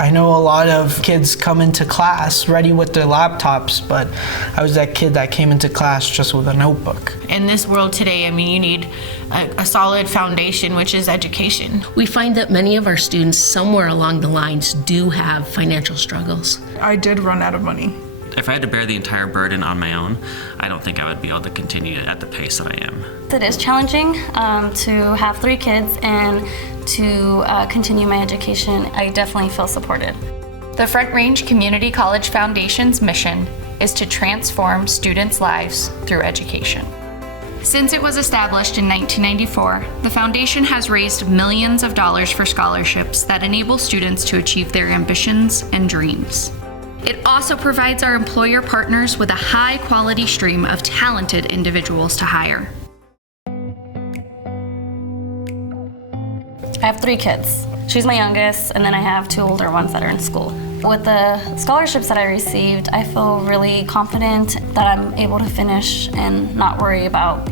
I know a lot of kids come into class ready with their laptops, but I was that kid that came into class just with a notebook. In this world today, I mean, you need a solid foundation, which is education. We find that many of our students somewhere along the lines do have financial struggles. I did run out of money. If I had to bear the entire burden on my own, I don't think I would be able to continue at the pace that I am. It is challenging to have 3 kids and to continue my education. I definitely feel supported. The Front Range Community College Foundation's mission is to transform students' lives through education. Since it was established in 1994, the foundation has raised millions of dollars for scholarships that enable students to achieve their ambitions and dreams. It also provides our employer partners with a high-quality stream of talented individuals to hire. I have 3 kids. She's my youngest, and then I have 2 older ones that are in school. With the scholarships that I received, I feel really confident that I'm able to finish and not worry about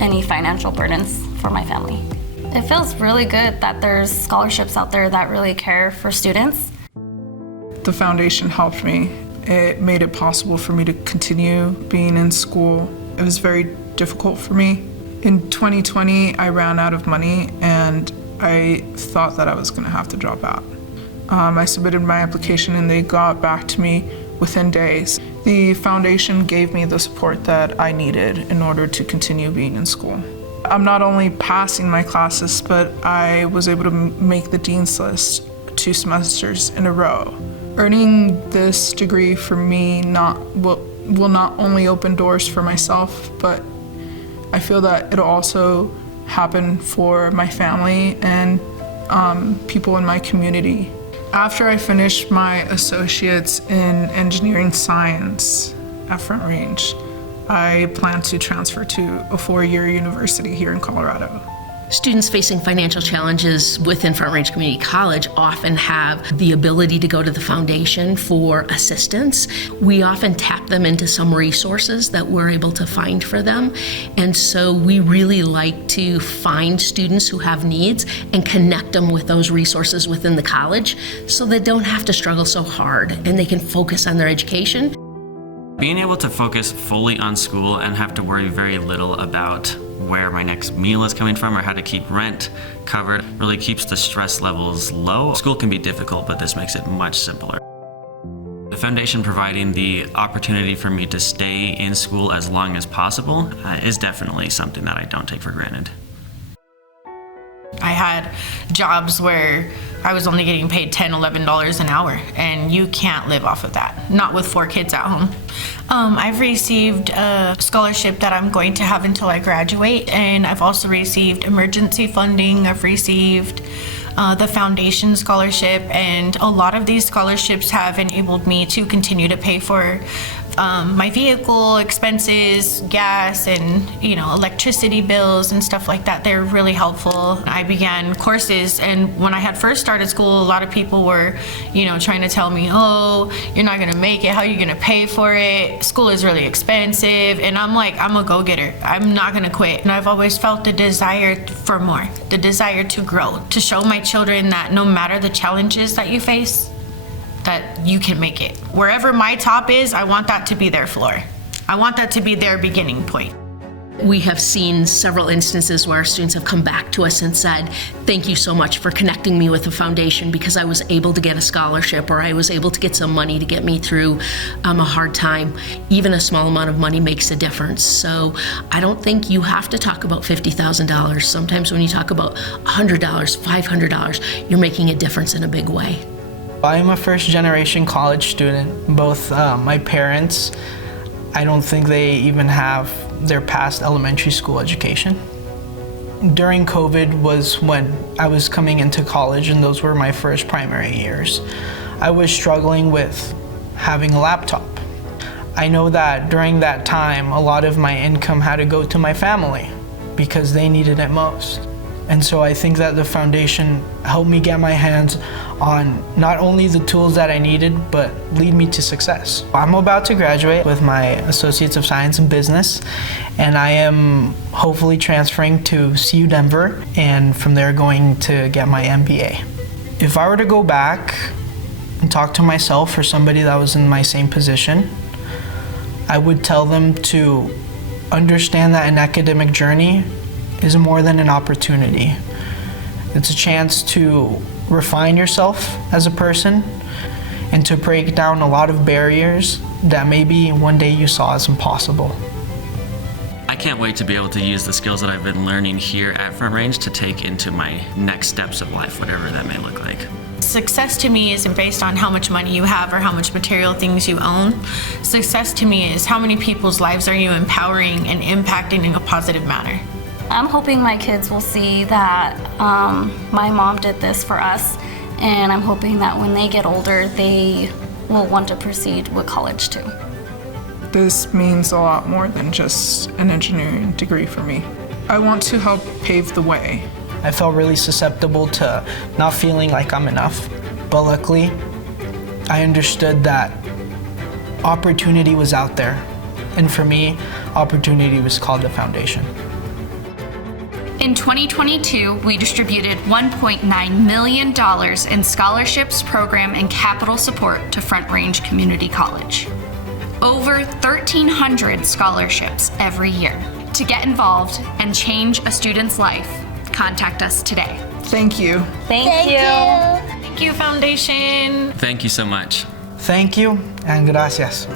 any financial burdens for my family. It feels really good that there's scholarships out there that really care for students. The foundation helped me. It made it possible for me to continue being in school. It was very difficult for me. In 2020, I ran out of money and I thought that I was gonna have to drop out. I submitted my application and they got back to me within days. The foundation gave me the support that I needed in order to continue being in school. I'm not only passing my classes, but I was able to make the dean's list 2 semesters in a row. Earning this degree for me will not only open doors for myself, but I feel that it'll also happen for my family and people in my community. After I finished my associates in engineering science at Front Range, I plan to transfer to a 4-year university here in Colorado. Students facing financial challenges within Front Range Community College often have the ability to go to the foundation for assistance. We often tap them into some resources that we're able to find for them. And so we really like to find students who have needs and connect them with those resources within the college so they don't have to struggle so hard and they can focus on their education. Being able to focus fully on school and have to worry very little about where my next meal is coming from or how to keep rent covered really keeps the stress levels low. School can be difficult, but this makes it much simpler. The foundation providing the opportunity for me to stay in school as long as possible is definitely something that I don't take for granted. I had jobs where I was only getting paid $10, $11 an hour, and you can't live off of that, not with 4 kids at home. I've received a scholarship that I'm going to have until I graduate, and I've also received emergency funding. I've received the foundation scholarship, and a lot of these scholarships have enabled me to continue to pay for my vehicle expenses, gas, and electricity bills and stuff like that. They're really helpful. I began courses, and when I had first started school, a lot of people were trying to tell me, oh, you're not gonna make it, how are you gonna pay for it, school is really expensive. And I'm like, I'm a go-getter, I'm not gonna quit. And I've always felt the desire for more, the desire to grow, to show my children that no matter the challenges that you face, that you can make it. Wherever my top is, I want that to be their floor. I want that to be their beginning point. We have seen several instances where our students have come back to us and said, thank you so much for connecting me with the foundation because I was able to get a scholarship or I was able to get some money to get me through a hard time. Even a small amount of money makes a difference. So I don't think you have to talk about $50,000. Sometimes when you talk about $100, $500, you're making a difference in a big way. I'm a first-generation college student. Both my parents, I don't think they even have their past elementary school education. During COVID was when I was coming into college, and those were my first primary years. I was struggling with having a laptop. I know that during that time, a lot of my income had to go to my family because they needed it most. And so I think that the foundation helped me get my hands on not only the tools that I needed, but lead me to success. I'm about to graduate with my Associates of Science in Business, and I am hopefully transferring to CU Denver, and from there going to get my MBA. If I were to go back, and talk to myself or somebody that was in my same position, I would tell them to understand that an academic journey is more than an opportunity. It's a chance to refine yourself as a person and to break down a lot of barriers that maybe one day you saw as impossible. I can't wait to be able to use the skills that I've been learning here at Front Range to take into my next steps of life, whatever that may look like. Success to me isn't based on how much money you have or how much material things you own. Success to me is how many people's lives are you empowering and impacting in a positive manner. I'm hoping my kids will see that my mom did this for us, and I'm hoping that when they get older, they will want to proceed with college too. This means a lot more than just an engineering degree for me. I want to help pave the way. I felt really susceptible to not feeling like I'm enough, but luckily, I understood that opportunity was out there, and for me, opportunity was called the foundation. In 2022, we distributed $1.9 million in scholarships, program, and capital support to Front Range Community College. Over 1,300 scholarships every year. To get involved and change a student's life, contact us today. Thank you. Thank you. Thank you, Foundation. Thank you so much. Thank you and gracias.